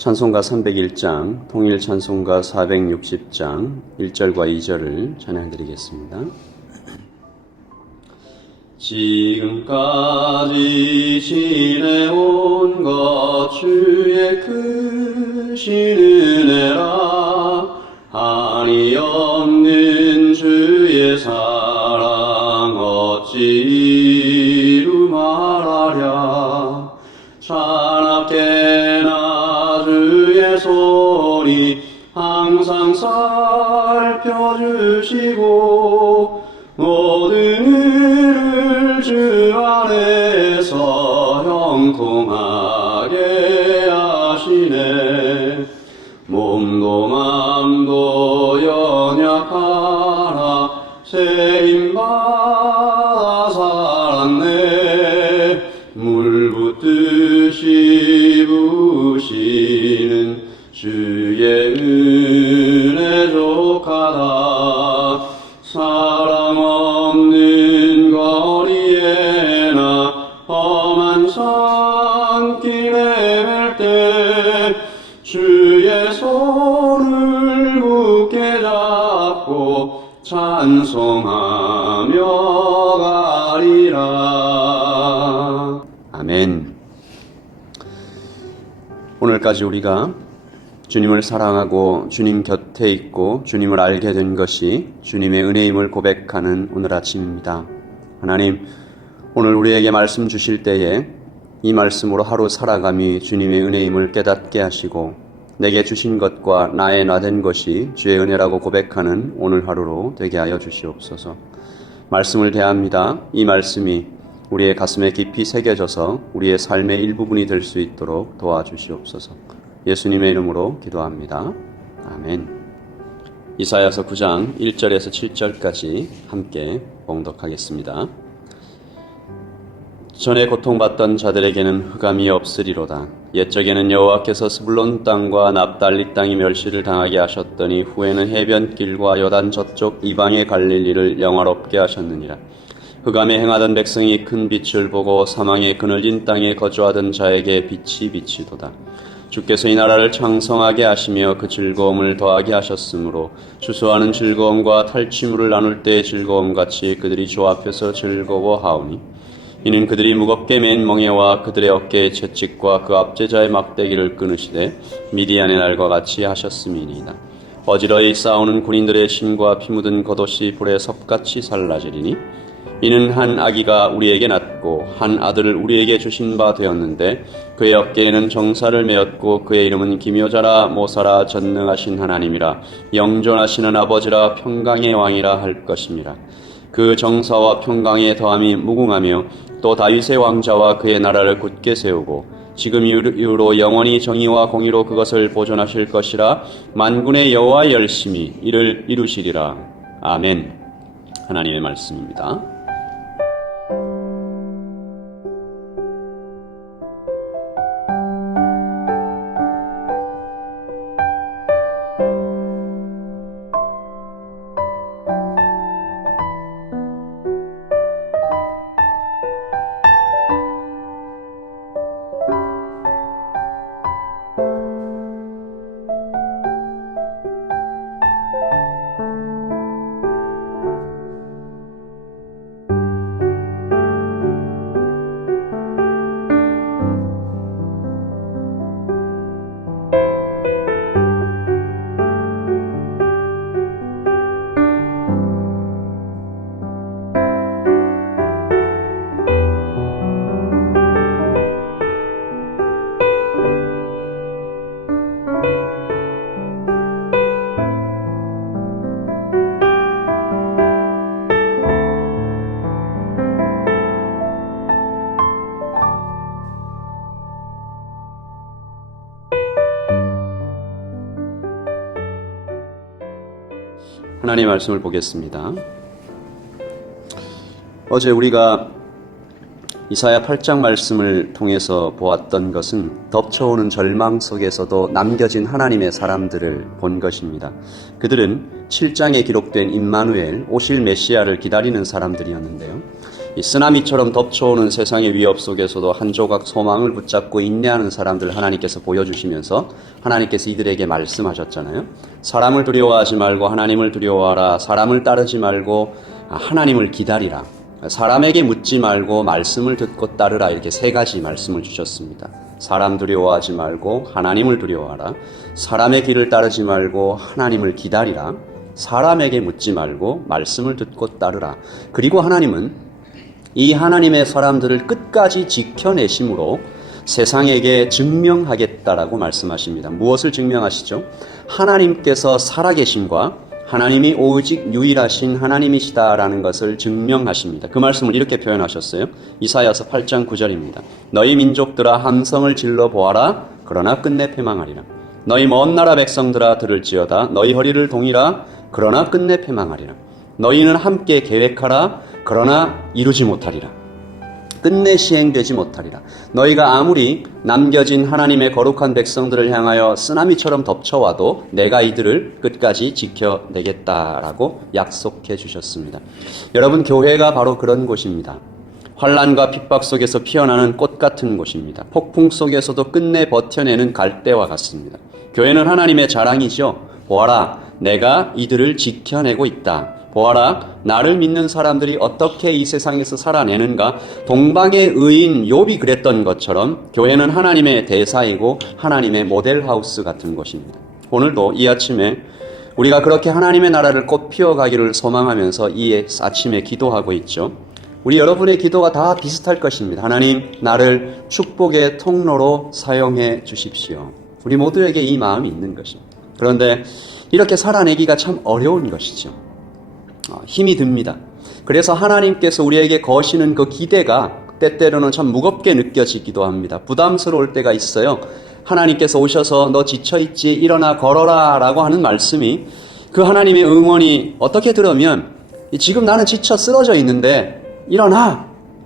찬송가 301장, 통일 찬송가 460장 1절과 2절을 찬양드리겠습니다. 지금까지 지내온 것 주의 크신 은혜라. 한이 없는 주의 사랑 어찌 이루 말하랴. 차갑게나 주의 손이 항상 살펴주시고 모든 일을 주 안에서 형통하게 하시네. 몸도 맘도 연약하나 세임받아 살았네. 물 붓듯이 부으시는 주의 은혜 족하다. 사랑 없는 거리에나 험한 산길 헤맬 때 주의 손을 굳게 잡고 찬송하며 가리라. 아멘. 오늘까지 우리가 주님을 사랑하고 주님 곁에 있고 주님을 알게 된 것이 주님의 은혜임을 고백하는 오늘 아침입니다. 하나님, 오늘 우리에게 말씀 주실 때에 이 말씀으로 하루 살아감이 주님의 은혜임을 깨닫게 하시고 내게 주신 것과 나의 나된 것이 주의 은혜라고 고백하는 오늘 하루로 되게 하여 주시옵소서. 말씀을 대합니다. 이 말씀이 우리의 가슴에 깊이 새겨져서 우리의 삶의 일부분이 될 수 있도록 도와주시옵소서. 예수님의 이름으로 기도합니다. 아멘. 이사야서 9장 1절에서 7절까지 함께 봉독하겠습니다. 전에 고통받던 자들에게는 흑암이 없으리로다. 옛적에는 여호와께서 스불론 땅과 납달리 땅이 멸시를 당하게 하셨더니 후에는 해변길과 요단 저쪽 이방의 갈릴리를 영화롭게 하셨느니라. 흑암에 행하던 백성이 큰 빛을 보고 사망의 그늘진 땅에 거주하던 자에게 빛이 비치도다. 주께서 이 나라를 창성하게 하시며 그 즐거움을 더하게 하셨으므로 추수하는 즐거움과 탈취물을 나눌 때의 즐거움같이 그들이 주 앞에서 즐거워하오니 이는 그들이 무겁게 맨 멍에와 그들의 어깨의 채찍과 그 압제자의 막대기를 끊으시되 미디안의 날과 같이 하셨음이니이다. 어지러이 싸우는 군인들의 신과 피 묻은 겉옷이 불에 섭같이 살라지리니 이는 한 아기가 우리에게 낳고 한 아들을 우리에게 주신 바 되었는데 그의 어깨에는 정사를 메었고 그의 이름은 기묘자라 모사라 전능하신 하나님이라 영존하시는 아버지라 평강의 왕이라 할 것입니다. 그 정사와 평강의 더함이 무궁하며 또 다윗의 왕자와 그의 나라를 굳게 세우고 지금 이후로 영원히 정의와 공의로 그것을 보존하실 것이라. 만군의 여호와의 열심히 이를 이루시리라. 아멘. 하나님의 말씀입니다. 하나님의 말씀을 보겠습니다. 어제 우리가 이사야 8장 말씀을 통해서 보았던 것은 덮쳐오는 절망 속에서도 남겨진 하나님의 사람들을 본 것입니다. 그들은 7장에 기록된 임마누엘, 오실 메시아를 기다리는 사람들이었는데요. 이 쓰나미처럼 덮쳐오는 세상의 위협 속에서도 한 조각 소망을 붙잡고 인내하는 사람들 하나님께서 보여주시면서 하나님께서 이들에게 말씀하셨잖아요. 사람을 두려워하지 말고 하나님을 두려워하라. 사람을 따르지 말고 하나님을 기다리라. 사람에게 묻지 말고 말씀을 듣고 따르라. 이렇게 세 가지 말씀을 주셨습니다. 사람 두려워하지 말고 하나님을 두려워하라. 사람의 길을 따르지 말고 하나님을 기다리라. 사람에게 묻지 말고 말씀을 듣고 따르라. 그리고 하나님은 이 하나님의 사람들을 끝까지 지켜내심으로 세상에게 증명하겠다라고 말씀하십니다. 무엇을 증명하시죠? 하나님께서 살아계심과 하나님이 오직 유일하신 하나님이시다라는 것을 증명하십니다. 그 말씀을 이렇게 표현하셨어요. 이사야서 8장 9절입니다. 너희 민족들아 함성을 질러 보아라. 그러나 끝내 패망하리라. 너희 먼 나라 백성들아 들을지어다. 너희 허리를 동이라. 그러나 끝내 패망하리라. 너희는 함께 계획하라. 그러나 이루지 못하리라. 끝내 시행되지 못하리라. 너희가 아무리 남겨진 하나님의 거룩한 백성들을 향하여 쓰나미처럼 덮쳐와도 내가 이들을 끝까지 지켜내겠다라고 약속해 주셨습니다. 여러분, 교회가 바로 그런 곳입니다. 환난과 핍박 속에서 피어나는 꽃 같은 곳입니다. 폭풍 속에서도 끝내 버텨내는 갈대와 같습니다. 교회는 하나님의 자랑이죠. 보아라, 내가 이들을 지켜내고 있다. 보아라, 나를 믿는 사람들이 어떻게 이 세상에서 살아내는가. 동방의 의인 욥이 그랬던 것처럼 교회는 하나님의 대사이고 하나님의 모델하우스 같은 곳입니다. 오늘도 이 아침에 우리가 그렇게 하나님의 나라를 꽃 피워가기를 소망하면서 이 아침에 기도하고 있죠. 우리 여러분의 기도가 다 비슷할 것입니다. 하나님, 나를 축복의 통로로 사용해 주십시오. 우리 모두에게 이 마음이 있는 것입니다. 그런데 이렇게 살아내기가 참 어려운 것이죠. 힘이 듭니다. 그래서 하나님께서 우리에게 거시는 그 기대가 때때로는 참 무겁게 느껴지기도 합니다. 부담스러울 때가 있어요. 하나님께서 오셔서 너 지쳐있지? 일어나 걸어라 라고 하는 말씀이, 그 하나님의 응원이 어떻게 들으면 지금 나는 지쳐 쓰러져 있는데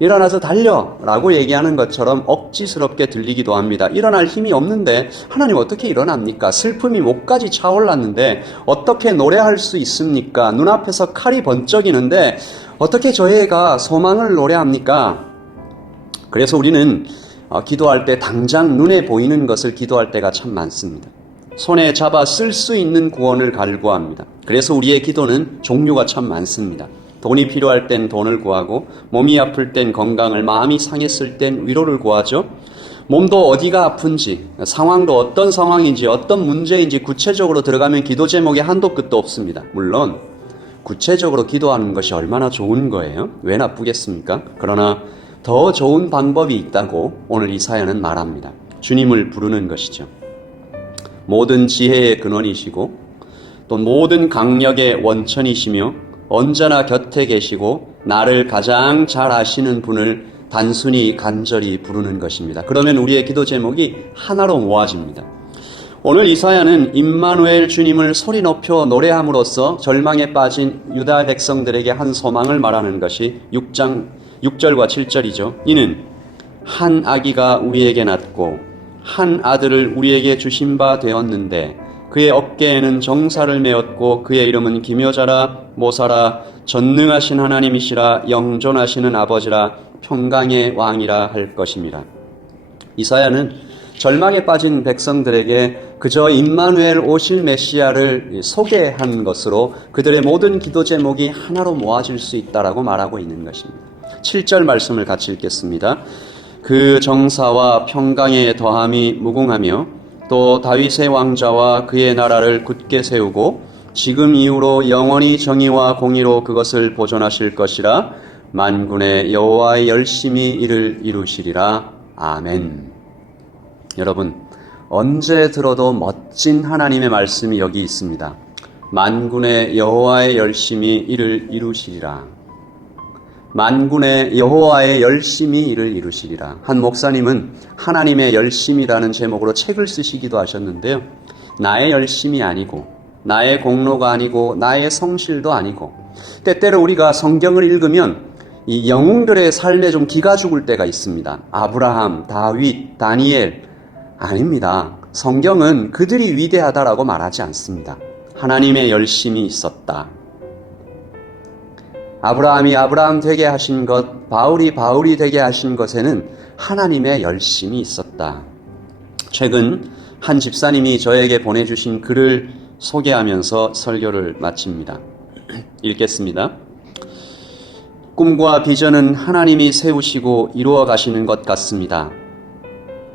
일어나서 달려 라고 얘기하는 것처럼 억지스럽게 들리기도 합니다. 일어날 힘이 없는데 하나님 어떻게 일어납니까? 슬픔이 목까지 차올랐는데 어떻게 노래할 수 있습니까? 눈앞에서 칼이 번쩍이는데 어떻게 저희가 소망을 노래합니까? 그래서 우리는 기도할 때 당장 눈에 보이는 것을 기도할 때가 참 많습니다. 손에 잡아 쓸 수 있는 구원을 갈구합니다. 그래서 우리의 기도는 종류가 참 많습니다. 돈이 필요할 땐 돈을 구하고, 몸이 아플 땐 건강을, 마음이 상했을 땐 위로를 구하죠. 몸도 어디가 아픈지, 상황도 어떤 상황인지, 어떤 문제인지 구체적으로 들어가면 기도 제목에 한도 끝도 없습니다. 물론 구체적으로 기도하는 것이 얼마나 좋은 거예요? 왜 나쁘겠습니까? 그러나 더 좋은 방법이 있다고 오늘 이 사연은 말합니다. 주님을 부르는 것이죠. 모든 지혜의 근원이시고 또 모든 강력의 원천이시며 언제나 곁에 계시고 나를 가장 잘 아시는 분을 단순히 간절히 부르는 것입니다. 그러면 우리의 기도 제목이 하나로 모아집니다. 오늘 이사야는 임마누엘 주님을 소리 높여 노래함으로써 절망에 빠진 유다 백성들에게 한 소망을 말하는 것이 6장 6절과 7절이죠. 이는 한 아기가 우리에게 낳고 한 아들을 우리에게 주신 바 되었는데 그의 어깨에는 정사를 메었고 그의 이름은 기묘자라 모사라 전능하신 하나님이시라 영존하시는 아버지라 평강의 왕이라 할 것입니다. 이사야는 절망에 빠진 백성들에게 그저 임마누엘 오실 메시아를 소개한 것으로 그들의 모든 기도 제목이 하나로 모아질 수 있다라고 말하고 있는 것입니다. 7절 말씀을 같이 읽겠습니다. 그 정사와 평강의 더함이 무궁하며 또 다윗의 왕자와 그의 나라를 굳게 세우고 지금 이후로 영원히 정의와 공의로 그것을 보존하실 것이라. 만군의 여호와의 열심히 이를 이루시리라. 아멘. 여러분, 언제 들어도 멋진 하나님의 말씀이 여기 있습니다. 만군의 여호와의 열심히 이를 이루시리라. 만군의 여호와의 열심히 이를 이루시리라. 한 목사님은 하나님의 열심이라는 제목으로 책을 쓰시기도 하셨는데요. 나의 열심이 아니고 나의 공로가 아니고 나의 성실도 아니고, 때때로 우리가 성경을 읽으면 이 영웅들의 삶에 좀 기가 죽을 때가 있습니다. 아브라함, 다윗, 다니엘. 아닙니다. 성경은 그들이 위대하다라고 말하지 않습니다. 하나님의 열심이 있었다. 아브라함이 아브라함 되게 하신 것, 바울이 바울이 되게 하신 것에는 하나님의 열심이 있었다. 최근 한 집사님이 저에게 보내주신 글을 소개하면서 설교를 마칩니다. 읽겠습니다. 꿈과 비전은 하나님이 세우시고 이루어 가시는 것 같습니다.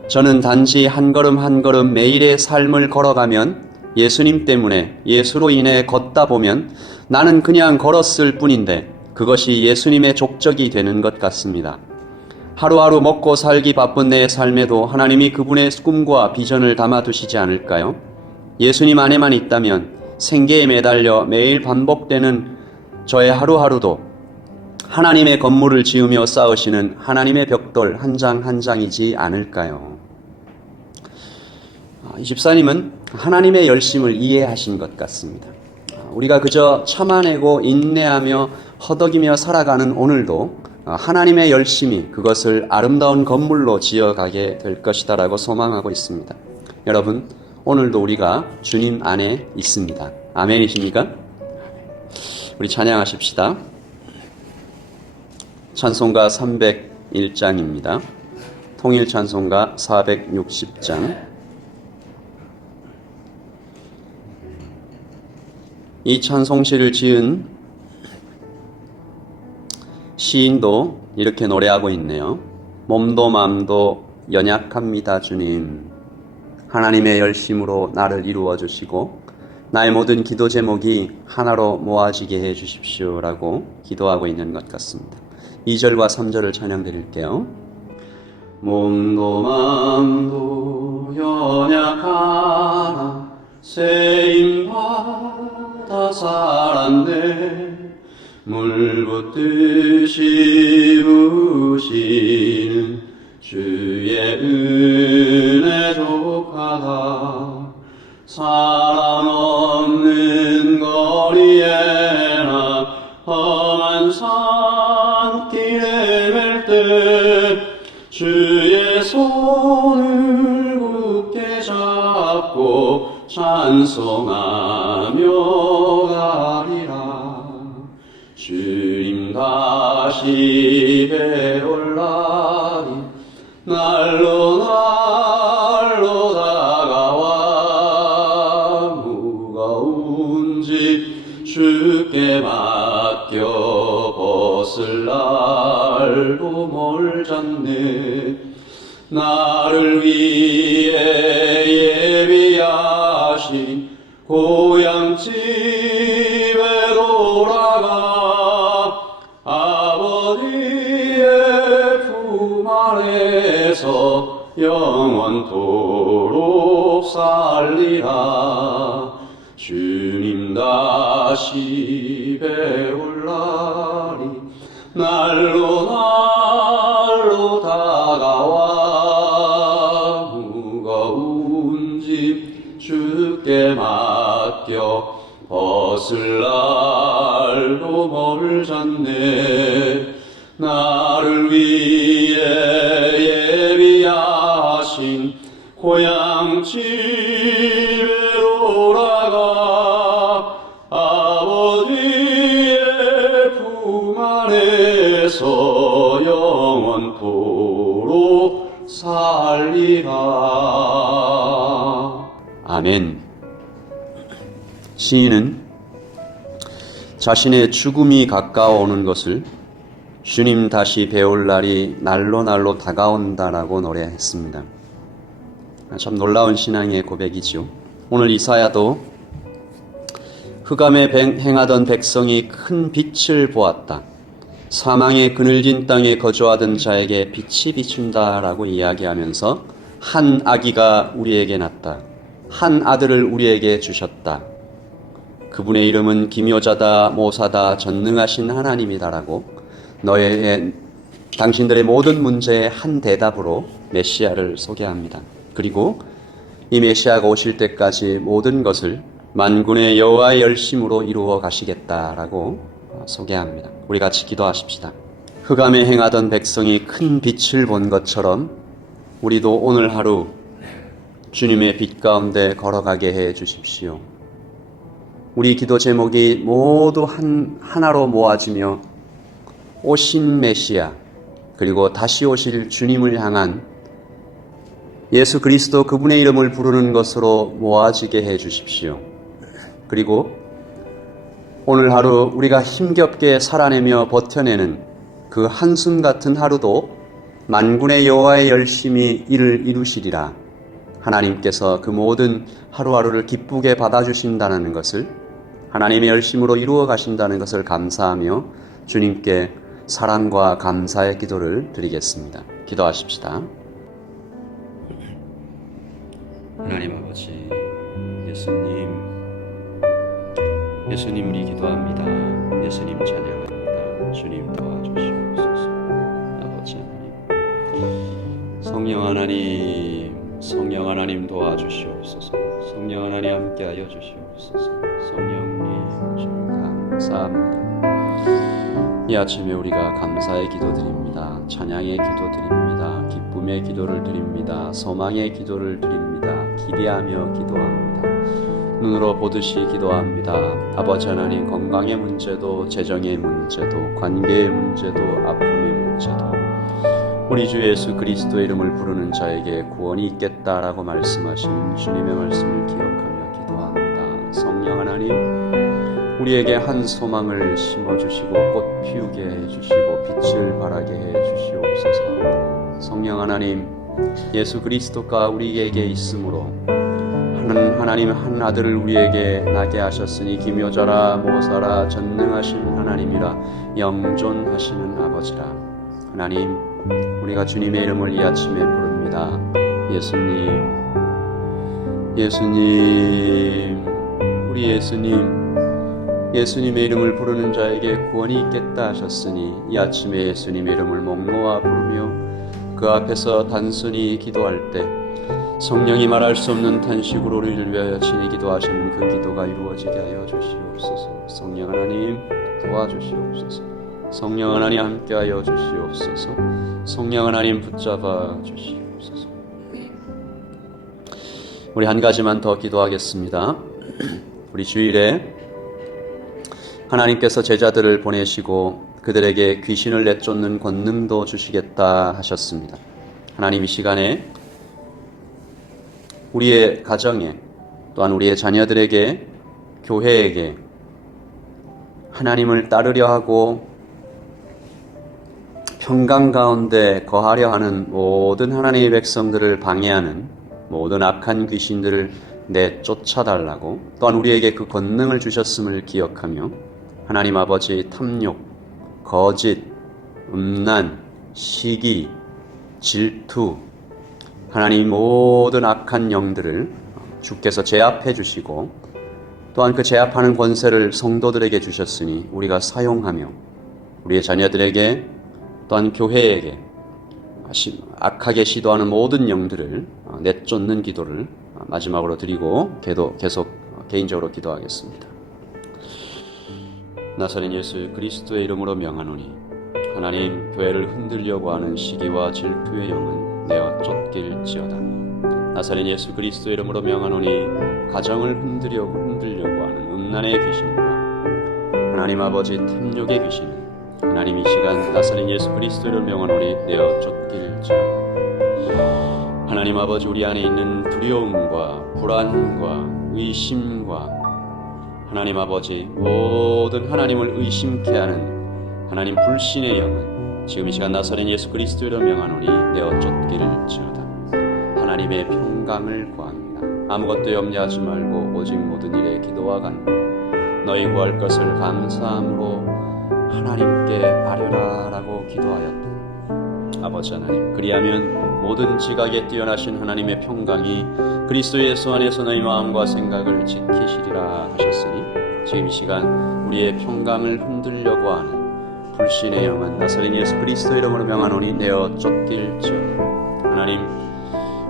저는 단지 한 걸음 한 걸음 매일의 삶을 걸어가면 예수님 때문에 예수로 인해 걷다 보면 나는 그냥 걸었을 뿐인데 그것이 예수님의 족적이 되는 것 같습니다. 하루하루 먹고 살기 바쁜 내 삶에도 하나님이 그분의 꿈과 비전을 담아두시지 않을까요? 예수님 안에만 있다면 생계에 매달려 매일 반복되는 저의 하루하루도 하나님의 건물을 지으며 쌓으시는 하나님의 벽돌 한 장 한 장이지 않을까요? 이 집사님은 하나님의 열심을 이해하신 것 같습니다. 우리가 그저 참아내고 인내하며 허덕이며 살아가는 오늘도 하나님의 열심이 그것을 아름다운 건물로 지어가게 될 것이다라고 소망하고 있습니다. 여러분, 오늘도 우리가 주님 안에 있습니다. 아멘이십니까? 우리 찬양하십시다. 찬송가 301장입니다. 통일 찬송가 460장. 이 찬송시를 지은 시인도 이렇게 노래하고 있네요. 몸도 맘도 연약합니다, 주님. 하나님의 열심으로 나를 이루어 주시고 나의 모든 기도 제목이 하나로 모아지게 해 주십시오라고 기도하고 있는 것 같습니다. 2절과 3절을 찬양 드릴게요. 몸도 맘도 연약하나 세임받아 살았네. 물 붓듯이 부시는 주의 은혜 족하다. 사람 없는 거리에나 험한 산길에 뵐 때 주의 손을 굳게 잡고 찬송하며 가리라. 주님 다시 배올 날이 날로 날로 다가와. 무거운 짐 주께 맡겨 벗을 날도 멀잖네. 나를 위해 예비하신 고향집에 돌아가 아버지의 품 안에서 영원토록 살리라. 주님 다시 배올 날이 날로 날로 다가와. 무거운 짐 주께 맡겨 벗을 날도 멀잖네. 나를 위해 예비하신 고향집에 돌아가 아버지의 품 안에서 영원토록 살리라. 아멘. 시인은 자신의 죽음이 가까워오는 것을 주님 다시 배울 날이 날로 날로 다가온다라고 노래했습니다. 참 놀라운 신앙의 고백이죠. 오늘 이사야도 흑암에 행하던 백성이 큰 빛을 보았다. 사망의 그늘진 땅에 거주하던 자에게 빛이 비춘다라고 이야기하면서 한 아기가 우리에게 났다. 한 아들을 우리에게 주셨다. 그분의 이름은 기묘자다, 모사다, 전능하신 하나님이다라고 당신들의 모든 문제에 한 대답으로 메시아를 소개합니다. 그리고 이 메시아가 오실 때까지 모든 것을 만군의 여호와의 열심으로 이루어 가시겠다라고 소개합니다. 우리 같이 기도하십시다. 흑암에 행하던 백성이 큰 빛을 본 것처럼 우리도 오늘 하루 주님의 빛 가운데 걸어가게 해 주십시오. 우리 기도 제목이 모두 하나로 모아지며 오신 메시아 그리고 다시 오실 주님을 향한 예수 그리스도 그분의 이름을 부르는 것으로 모아지게 해 주십시오. 그리고 오늘 하루 우리가 힘겹게 살아내며 버텨내는 그 한숨 같은 하루도 만군의 여호와의 열심히 이를 이루시리라. 하나님께서 그 모든 하루하루를 기쁘게 받아주신다는 것을, 하나님의 열심으로 이루어 가신다는 것을 감사하며 주님께 사랑과 감사의 기도를 드리겠습니다. 기도하십시다. 하나님 아버지, 예수님 우리 기도합니다. 예수님 찬양합니다. 주님 도와주시옵소서. 아버지 하나님, 성령 하나님 도와주시옵소서. 성령 하나님 함께하여 주시옵소서. 성령님 주님 감사합니다. 이 아침에 우리가 감사의 기도 드립니다. 찬양의 기도 드립니다. 기쁨의 기도를 드립니다. 소망의 기도를 드립니다. 기대하며 기도합니다. 눈으로 보듯이 기도합니다. 아버지 하나님, 건강의 문제도, 재정의 문제도, 관계의 문제도, 아픔의 문제도, 우리 주 예수 그리스도의 이름을 부르는 자에게 구원이 있겠다라고 말씀하신 주님의 말씀을 기억하며 기도합니다. 성령 하나님, 우리에게 한 소망을 심어주시고 꽃 피우게 해주시고 빛을 발하게 해주시옵소서. 성령 하나님, 예수 그리스도가 우리에게 있으므로 하나님 한 아들을 우리에게 나게 하셨으니 기묘자라 모사라 전능하신 하나님이라 영존하시는 아버지라. 하나님, 우리가 주님의 이름을 이 아침에 부릅니다. 우리 예수님의 이름을 부르는 자에게 구원이 있겠다 하셨으니 이 아침에 예수님의 이름을 목놓아 부르며 그 앞에서 단순히 기도할 때 성령이 말할 수 없는 탄식으로 우리를 위하여 친히 기도하시는 그 기도가 이루어지게 하여 주시옵소서. 성령 하나님 도와주시옵소서. 성령 하나님 함께하여 주시옵소서. 성령 하나님 붙잡아 주시옵소서. 우리 한 가지만 더 기도하겠습니다. 우리 주일에 하나님께서 제자들을 보내시고 그들에게 귀신을 내쫓는 권능도 주시겠다 하셨습니다. 하나님, 이 시간에 우리의 가정에, 또한 우리의 자녀들에게, 교회에게 하나님을 따르려 하고 평강 가운데 거하려 하는 모든 하나님의 백성들을 방해하는 모든 악한 귀신들을 내쫓아달라고, 또한 우리에게 그 권능을 주셨음을 기억하며 하나님 아버지, 탐욕, 거짓, 음란, 시기, 질투, 하나님 모든 악한 영들을 주께서 제압해 주시고 또한 그 제압하는 권세를 성도들에게 주셨으니 우리가 사용하며 우리의 자녀들에게 또한 교회에게 악하게 시도하는 모든 영들을 내쫓는 기도를 마지막으로 드리고 계속 개인적으로 기도하겠습니다. 나사렛 예수 그리스도의 이름으로 명하노니 하나님, 교회를 흔들려고 하는 시기와 질투의 영은 내어 쫓길지어다. 나사렛 예수 그리스도의 이름으로 명하노니 가정을 흔들려고 하는 음란의 귀신과 하나님 아버지 탐욕의 귀신은 하나님 이 시간 나사렛 예수 그리스도의 이름으로 명하노니 내어 쫓길지어다. 하나님 아버지, 우리 안에 있는 두려움과 불안과 의심과 하나님 아버지 모든 하나님을 의심케 하는 하나님 불신의 영은 지금 이 시간 나사렛 예수 그리스도로 명하노니 내어 쫓기를지어다. 하나님의 평강을 구합니다. 아무것도 염려하지 말고 오직 모든 일에 기도와 간구 너희 구할 것을 감사함으로 하나님께 아뢰라라고 기도하였다. 아버지 하나님, 그리하면 모든 지각에 뛰어나신 하나님의 평강이 그리스도 예수 안에서 너희 마음과 생각을 지키시리라 하셨으니 지금 이 시간 우리의 평강을 흔들려고 하는 불신의 영은 나사렛 예수 그리스도 이름으로 명하노니 내어 쫓길지어다.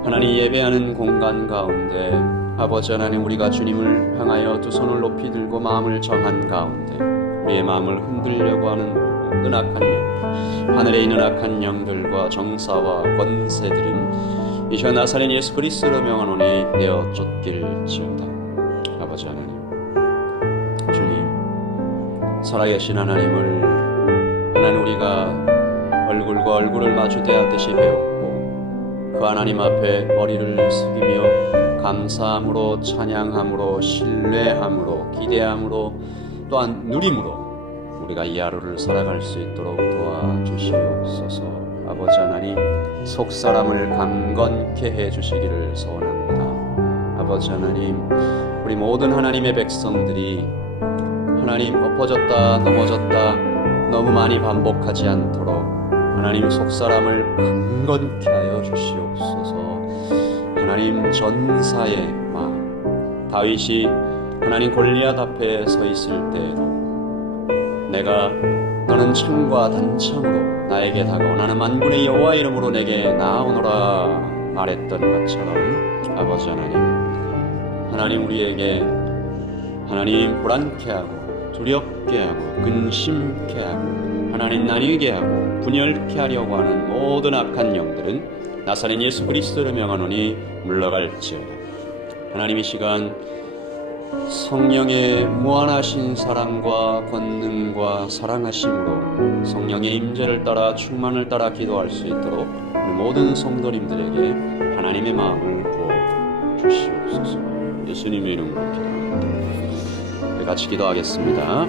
하나님 예배하는 공간 가운데 아버지 하나님, 우리가 주님을 향하여 두 손을 높이 들고 마음을 정한 가운데 우리의 마음을 흔들려고 하는 모든 악한 영, 하늘에 있는 악한 영들과 정사와 권세들은 이 시간 나사렛 예수 그리스도로 명하노니 내어 쫓길지어다. 아버지 하나님, 주님 살아계신 하나님 우리가 얼굴과 얼굴을 마주 대하듯이 배웠고 그 하나님 앞에 머리를 숙이며 감사함으로 찬양함으로 신뢰함으로 기대함으로 또한 누림으로 우리가 이 하루를 살아갈 수 있도록 도와주시옵소서. 아버지 하나님, 속사람을 강건케 해주시기를 소원합니다. 아버지 하나님, 우리 모든 하나님의 백성들이 하나님 엎어졌다 넘어졌다 너무 많이 반복하지 않도록 하나님 속사람을 강건케 하여 주시옵소서. 하나님 전사의 마음, 다윗이 하나님 골리앗 앞에 서 있을 때에도 내가 너는 창과 단창으로 나에게 다가오 나는 만군의 여호와 이름으로 내게 나아오노라 말했던 것처럼 아버지 하나님 우리에게 하나님 불안케 하고 두렵게 하고 근심케 하고 하나님 나뉘게 하고 분열케 하려고 하는 모든 악한 영들은 나사렛 예수 그리스도를 명하노니 물러갈지어다. 하나님 이 시간 성령의 무한하신 사랑과 권능과 사랑하심으로 성령의 임재를 따라 충만을 따라 기도할 수 있도록 우리 모든 성도님들에게 하나님의 마음을 부어 주시옵소서. 예수님의 이름으로 기도합니다. 우리 같이 기도하겠습니다.